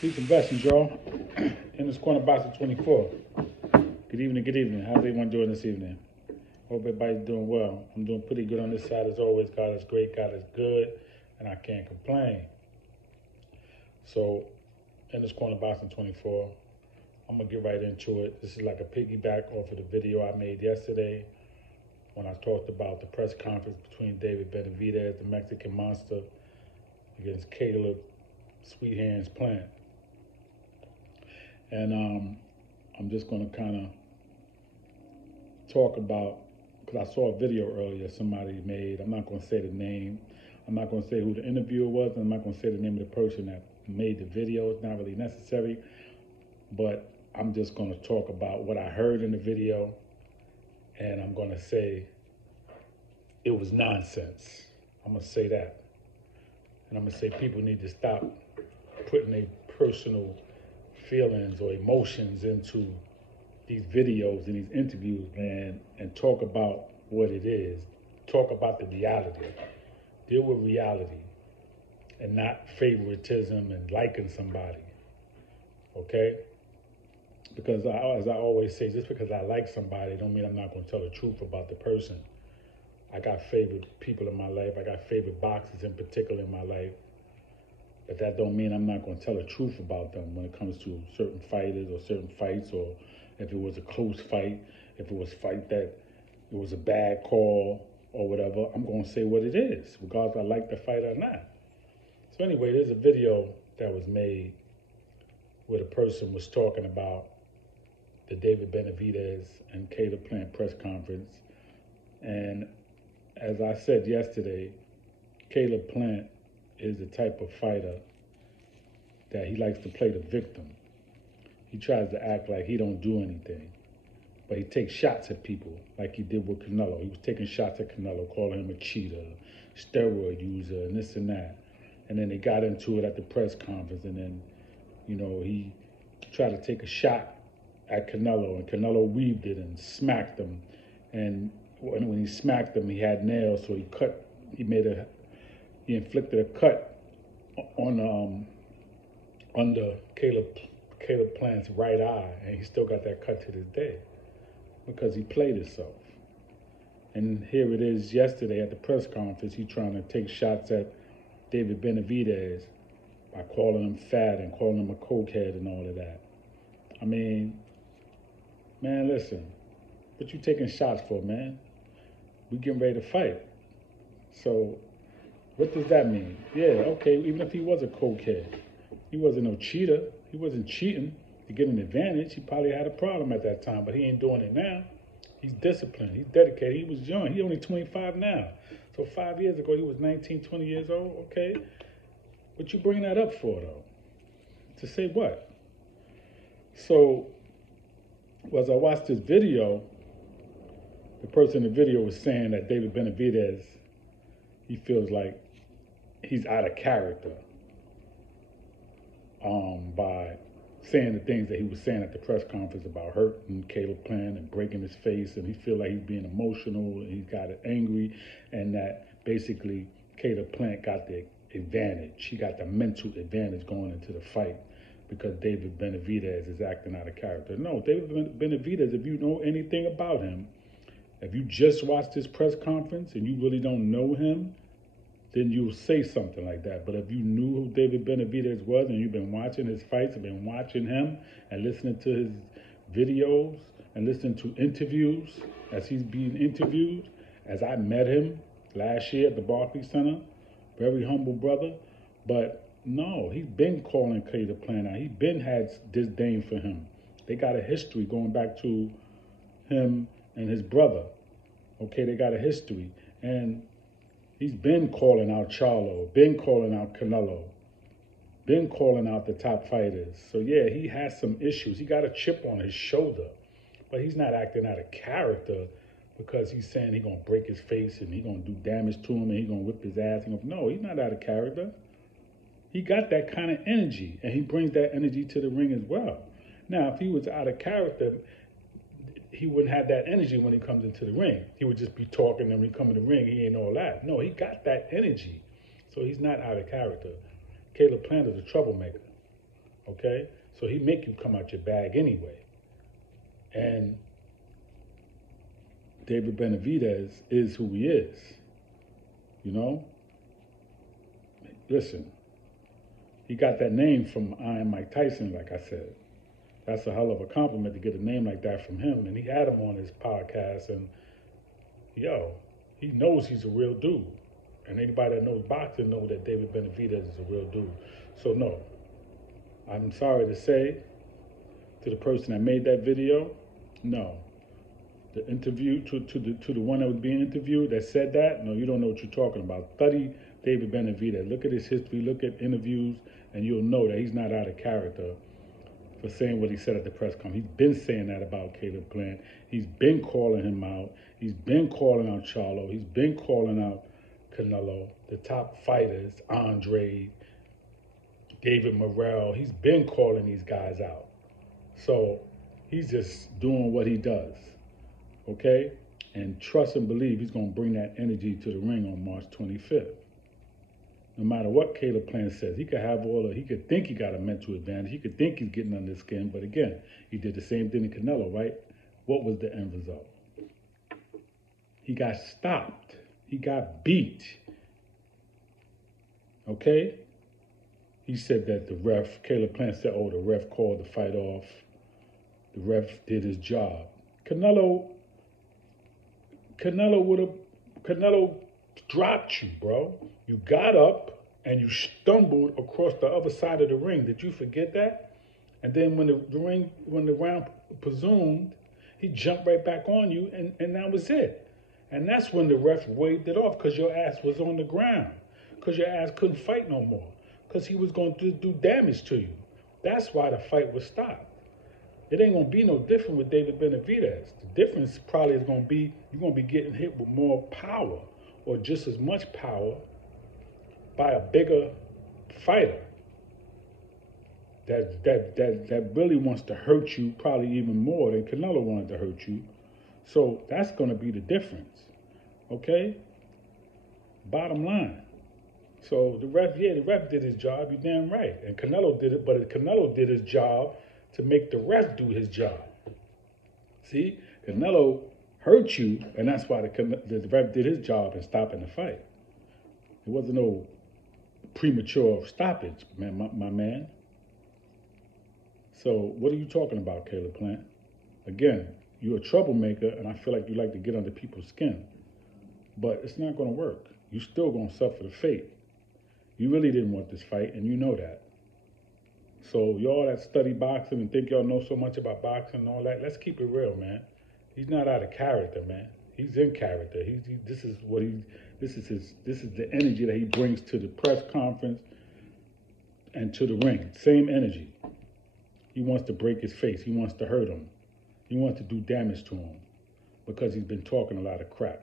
Peace and blessings, y'all. In this corner box of 24. Good evening, good evening. How's everyone doing this evening? Hope everybody's doing well. I'm doing pretty good on this side as always. God is great, God is good, and I can't complain. So, in this corner box of 24, I'm going to get right into it. This is like a piggyback off of the video I made yesterday when I talked about the press conference between David Benavidez, the Mexican monster, against Caleb Sweet Hands Plant. And I'm just going to kind of talk about, because I saw a video earlier somebody made. I'm not going to say the name. I'm not going to say who the interviewer was. And I'm not going to say the name of the person that made the video. It's not really necessary. But I'm just going to talk about what I heard in the video. And I'm going to say it was nonsense. I'm going to say that. And I'm going to say people need to stop putting their personal feelings or emotions into these videos and these interviews, man, and talk about what it is. Talk about the reality. Deal with reality and not favoritism and liking somebody, okay? Because as I always say, just because I like somebody don't mean I'm not going to tell the truth about the person. I got favorite people in my life. I got favorite boxers in particular in my life. But that don't mean I'm not going to tell the truth about them when it comes to certain fighters or certain fights, or if it was a close fight, if it was a fight that it was a bad call or whatever, I'm going to say what it is, regardless if I like the fight or not. So anyway, there's a video that was made where the person was talking about the David Benavidez and Caleb Plant press conference. And as I said yesterday, Caleb Plant is the type of fighter that he likes to play the victim. He tries to act like he don't do anything, but he takes shots at people like he did with Canelo. He was taking shots at Canelo, calling him a cheater, steroid user, and this and that. And then they got into it at the press conference, and then, he tried to take a shot at Canelo, and Canelo weaved it and smacked him. And when he smacked him, he had nails, so he inflicted a cut on under Caleb Plant's right eye, and he still got that cut to this day because he played himself. And here it is yesterday at the press conference, he's trying to take shots at David Benavidez by calling him fat and calling him a cokehead and all of that. I mean, man, listen, what you taking shots for, man? We getting ready to fight. So what does that mean? Yeah, okay, even if he was a cokehead, he wasn't no cheater. He wasn't cheating to get an advantage. He probably had a problem at that time, but he ain't doing it now. He's disciplined. He's dedicated. He was young. He's only 25 now. So 5 years ago, he was 19, 20 years old. Okay. What you bringing that up for, though? To say what? So as I watched this video, the person in the video was saying that David Benavidez, he feels like he's out of character by saying the things that he was saying at the press conference about hurting Caleb Plant and breaking his face, and he feel like he's being emotional and he's got angry, and that basically Caleb Plant got the advantage. He got the mental advantage going into the fight because David Benavidez is acting out of character. No, David Benavidez, if you know anything about him, if you just watched his press conference and you really don't know him, then you'll say something like that. But if you knew who David Benavidez was and you've been watching his fights and been watching him and listening to his videos and listening to interviews as he's being interviewed, as I met him last year at the Barclays Center, very humble brother. But no, he's been calling Caleb Plant out. He's been had disdain for him. They got a history going back to him and his brother. Okay, they got a history. And he's been calling out Charlo, been calling out Canelo, been calling out the top fighters. So yeah, he has some issues. He got a chip on his shoulder, but he's not acting out of character because he's saying he's going to break his face and he's going to do damage to him and he's going to whip his ass. No, he's not out of character. He got that kind of energy, and he brings that energy to the ring as well. Now, if he was out of character, he wouldn't have that energy when he comes into the ring. He would just be talking, and when he come in the ring, he ain't all that. No, he got that energy. So he's not out of character. Caleb Plant is a troublemaker. okay? So he make you come out your bag anyway. And David Benavidez is who he is, you know? Listen, he got that name from Iron Mike Tyson, like I said. That's a hell of a compliment to get a name like that from him. And he had him on his podcast, and yo, he knows he's a real dude. And anybody that knows boxing knows that David Benavidez is a real dude. So no, I'm sorry to say to the person that made that video, no. The interview to the one that was being interviewed that said that, no, you don't know what you're talking about. Study David Benavidez. Look at his history, look at interviews, and you'll know that he's not out of character for saying what he said at the press conference. He's been saying that about Caleb Plant. He's been calling him out. He's been calling out Charlo. He's been calling out Canelo, the top fighters, Andre, David Morrell. He's been calling these guys out. So he's just doing what he does, okay? And trust and believe he's going to bring that energy to the ring on March 25th. No matter what Caleb Plant says, he could think he got a mental advantage. He could think he's getting under his skin, but again, he did the same thing to Canelo, right? What was the end result? He got stopped. He got beat. Okay? He said that Caleb Plant said, the ref called the fight off. The ref did his job. Canelo dropped you, bro. You got up and you stumbled across the other side of the ring. Did you forget that? And then when the round resumed, he jumped right back on you, and that was it. And that's when the ref waved it off, because your ass was on the ground, because your ass couldn't fight no more, because he was going to do damage to you. That's why the fight was stopped. It ain't going to be no different with David Benavidez. The difference probably is going to be you're going to be getting hit with more power, or just as much power, by a bigger fighter that really wants to hurt you probably even more than Canelo wanted to hurt you. So that's going to be the difference, okay? Bottom line. So the ref did his job, you're damn right. And Canelo did it, but Canelo did his job to make the ref do his job. See, Canelo hurt you, and that's why the ref did his job in stopping the fight. It wasn't no premature stoppage, man, my man. So what are you talking about, Caleb Plant? Again, you're a troublemaker, and I feel like you like to get under people's skin. But it's not going to work. You're still going to suffer the fate. You really didn't want this fight, and you know that. So y'all that study boxing and think y'all know so much about boxing and all that, let's keep it real, man. He's not out of character, man. He's in character. This is the energy that he brings to the press conference and to the ring. Same energy. He wants to break his face. He wants to hurt him. He wants to do damage to him because he's been talking a lot of crap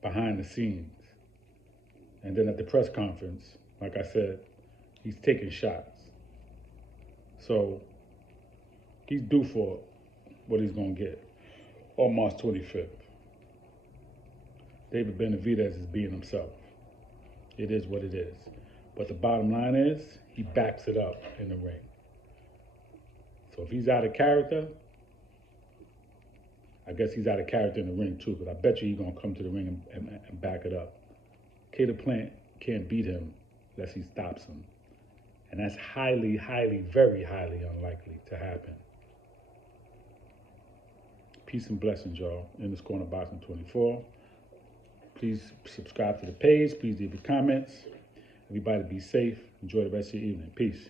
behind the scenes. And then at the press conference, like I said, he's taking shots. So he's due for what he's going to get on March 25th. David Benavidez is being himself. It is what it is. But the bottom line is, he backs it up in the ring. So if he's out of character, I guess he's out of character in the ring too, but I bet you he's going to come to the ring and back it up. Caleb Plant can't beat him unless he stops him. And that's highly, very highly unlikely to happen. Peace and blessings, y'all. In this corner, Boxing 24. Please subscribe to the page. Please leave your comments. Everybody be safe. Enjoy the rest of your evening. Peace.